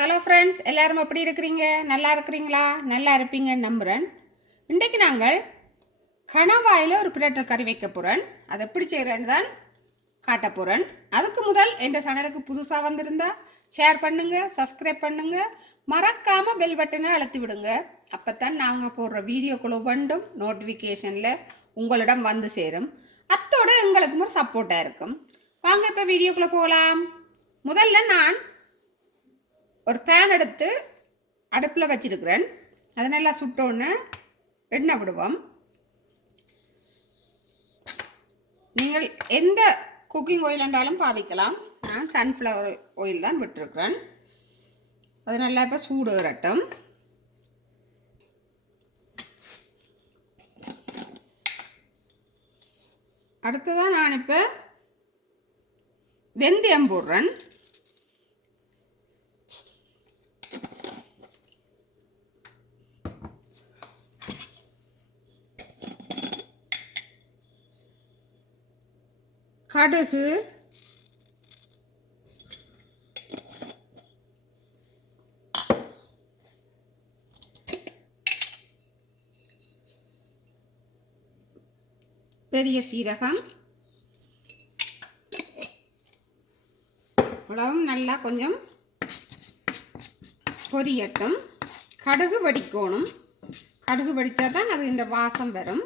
Hello friends எல்லாரும் எப்படி இருக்கிறீங்க? நல்லா இருக்கிறீங்களா? நல்லா இருப்பீங்கன்னு நம்புகிறேன் இன்றைக்கு நாங்கள் கணவாயில் ஒரு பிரட்டல் கறி வைக்க போகிறேன் அதை எப்படி செய்கிறேன்னு தான் காட்ட போகிறேன் அதுக்கு முதல் என் சேனலுக்கு புதுசாக வந்திருந்தா ஷேர் பண்ணுங்கள் சப்ஸ்கிரைப் பண்ணுங்கள் மறக்காமல் பெல் பட்டனை அழுத்தி விடுங்க. அப்போ தான் நாங்கள் போடுற வீடியோக்குள்ள ஒவ்வொன்றும் நோட்டிஃபிகேஷனில் உங்களிடம் வந்து சேரும். அத்தோட எங்களுக்கும் ஒரு சப்போர்ட்டாக இருக்கும். வாங்க இப்போ வீடியோக்குள்ளே போகலாம். முதல்ல நான் ஒரு பேன் எடுத்து அடுப்பில் வச்சிருக்கிறேன். அதை நல்லா சுட்டோன்னு எண்ணெய் விடுவோம். நீங்கள் எந்த குக்கிங் ஆயில் இருந்தாலும் பாவிக்கலாம். நான் சன்ஃப்ளவர் ஆயில் தான் விட்டுருக்குறேன். அது நல்லா இப்போ சூடு வரட்டும். அடுத்ததான் நான் இப்போ வெந்தயம் போடுறேன். கடுகு. பெரிய சீரகம். இவ்வளவும் நல்லா கொஞ்சம் பொரியட்டும். கடுகு வடிக்கணும். கடுகு வடித்தா தான் அது இந்த வாசம் வரும்.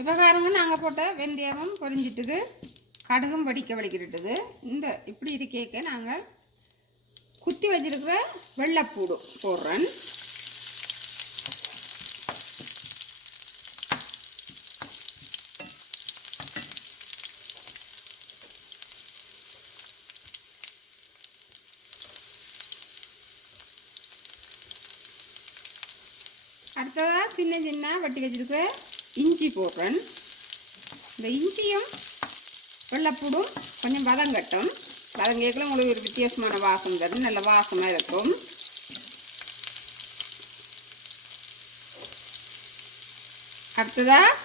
இப்போ பாருங்கள் நாங்கள் போட்ட வெந்தயமும் பொரிஞ்சிட்டுது. கடுகும் வடிக்க வலிக்கிட்டுது இந்த இப்படி இது கேட்க நாங்கள் குத்தி வச்சிருக்கிற வெள்ளைப்பூடு போடுறேன். அடுத்ததாக சின்ன சின்ன வட்டி வச்சிருக்கு இஞ்சி போடுறேன். இந்த இஞ்சியும் வெள்ளைப்பூடும் கொஞ்சம் வதங்கட்டும். வதங்கியக்குள்ள உங்களுக்கு ஒரு வித்தியாசமான வாசம் தரும் நல்ல வாசமாக இருக்கும். அடுத்ததாக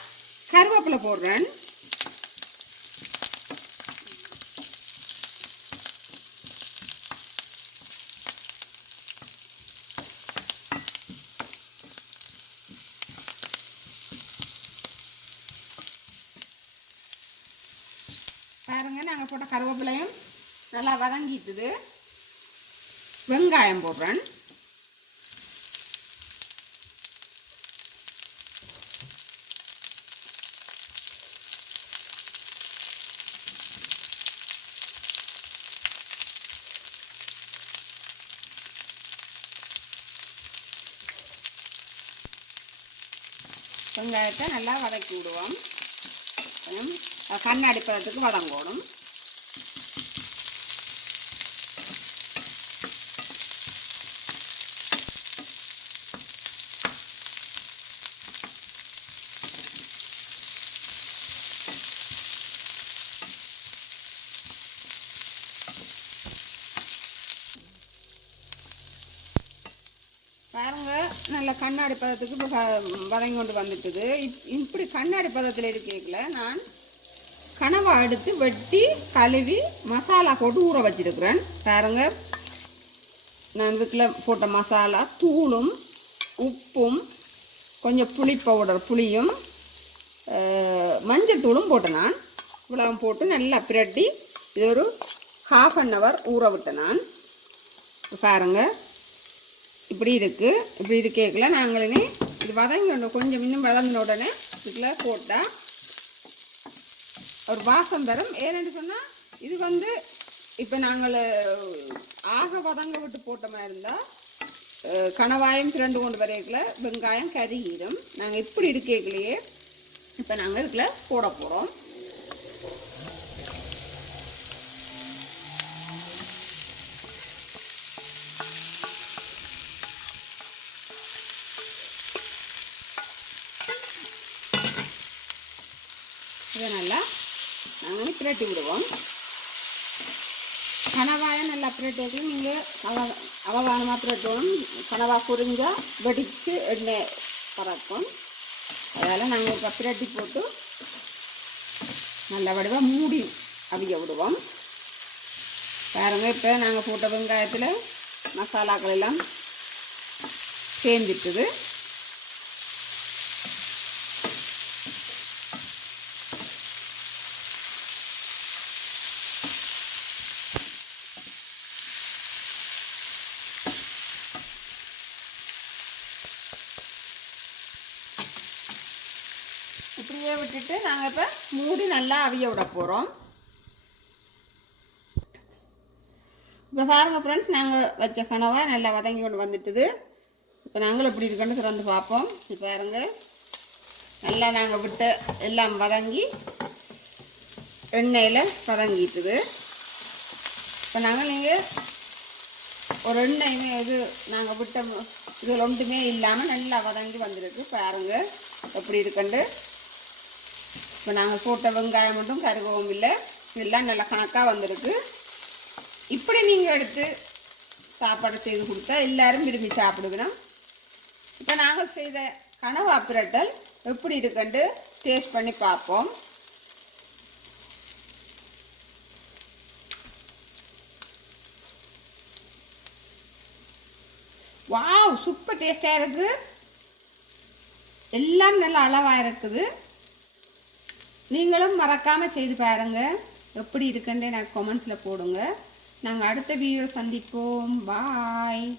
கருவேப்பிலை போடுறேன். பாருங்க நாங்கள் போட்ட கருவேப்பிலையும் நல்லா வதங்கிட்டுது. வெங்காயம் போடுறேன். வெங்காயத்தை நல்லா வதக்கி விடுவோம். கொஞ்சம் கண்ணாடி வதங்கணும். பாருங்க நல்ல கண்ணாடி பதத்துக்கு இப்போ வதங்கி கொண்டு வந்துட்டுது. இப் இப்படி கண்ணாடி பதத்தில் இருக்கல நான் கனவா எடுத்து வெட்டி கழுவி மசாலா போட்டு ஊற வச்சிருக்கிறேன். பாருங்க நான் இதுக்குள்ள போட்ட மசாலா தூளும் உப்பும் கொஞ்சம் புளி பவுடர் புளியும் மஞ்சள் தூளும் போட்டேன் நான். இவ்வளவும் போட்டு நல்லா பிரட்டி இது ஒரு ஹாஃப் அன் ஹவர் ஊற விட்டேன் நான். பாருங்க. இப்படி இருக்கு. இப்படி இது கேட்கல நாங்களே இது வதங்கி கொஞ்சம் இன்னும் வதங்கின உடனே இதுக்குள்ள போட்டால் ஒரு வாசம் வரும். ஏன்னு சொன்னால் இது வந்து இப்போ நாங்கள் ஆக வதங்க விட்டு போட்ட மாதிரி இருந்தால் கணவாயம் திரண்டு கொண்டு வரைக்கல வெங்காயம் கருகிடும் நாங்கள் இப்படி இருக்கேக்கலையே இப்போ நாங்கள் இதுக்குள்ள போட போகிறோம் இதை நல்லா நாங்கள் பிரட்டி விடுவோம். கனவாயை நல்லா பிரட்டி நீங்கள் அவ அவதானமாக பிரட்டணும் கனவா புரிஞ்சால் வெடித்து எண்ணெய் பறக்கும். அதனால் நாங்கள் இப்போ பிரட்டி போட்டு நல்ல வடிவாக மூடி அவிய விடுவோம். பாருங்கள் இப்போ நாங்கள் போட்ட வெங்காயத்தில் மசாலாக்கள் எல்லாம் சேர்ந்துட்டுது இப்படியே விட்டுட்டு நாங்கள் இப்போ மூடி நல்லா அவிய விட போகிறோம் இப்போ பாருங்கள் ஃப்ரெண்ட்ஸ் நாங்கள் வச்ச கனவை நல்லா வதங்கி கொண்டு வந்துட்டுது. இப்போ நாங்களும் எப்படி இருக்குன்னு திறந்து பார்ப்போம். இப்போ பாருங்க. நல்லா நாங்கள் விட்டு எல்லாம் வதங்கி எண்ணெயில் வதங்கிட்டுது. இப்போ நாங்கள் நீங்கள் ஒரு எண்ணெயுமே இது நாங்கள் விட்ட இதில் ஒன்றுமே இல்லாமல் நல்லா வதங்கி வந்திருக்கு. பாருங்கள் எப்படி இருக்குண்டு இப்போ நாங்கள் போட்ட வெங்காயம் மட்டும் கருகவும் இல்லை. எல்லாம் நல்லா கணக்காக வந்திருக்கு. இப்படி நீங்கள் எடுத்து சாப்பாடு செய்து கொடுத்தா எல்லோரும் விரும்பி சாப்பிடுவினோம் இப்போ நாங்கள் செய்த கனவா பிரட்டல் எப்படி இருக்குண்டு டேஸ்ட் பண்ணி பார்ப்போம். வாவ் சூப்பர் டேஸ்டாக இருக்குது. எல்லாம் நல்லா அளவாக இருக்குது. நீங்களும் மறக்காமல் செய்து பாருங்கள் எப்படி இருக்குன்றே எனக்கு கமெண்ட்ஸில் போடுங்க. நாங்கள் அடுத்த வீடியோ சந்திப்போம். பாய்